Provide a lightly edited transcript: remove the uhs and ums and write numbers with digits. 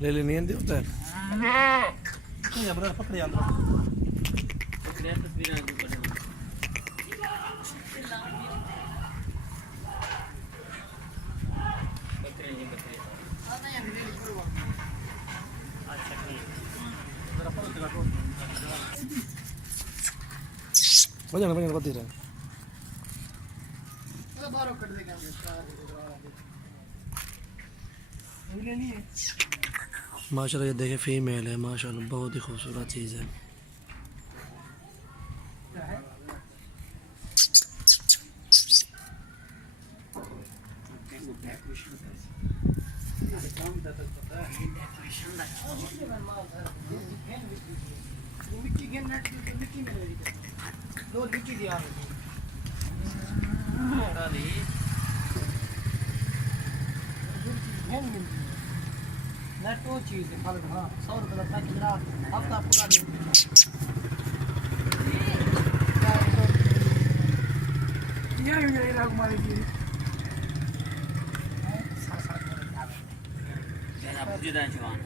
ले लेनी है होता है पकड़े तस्वीरें भजन भजन बती रहे माशाल्लाह। ये देखे फीमेल है माशाल्लाह, बहुत ही खूबसूरत चीज़ है। नेट वो चीज़ है फल। हाँ 100 रुपये का कितना हफ्ता पूरा Judan Juan.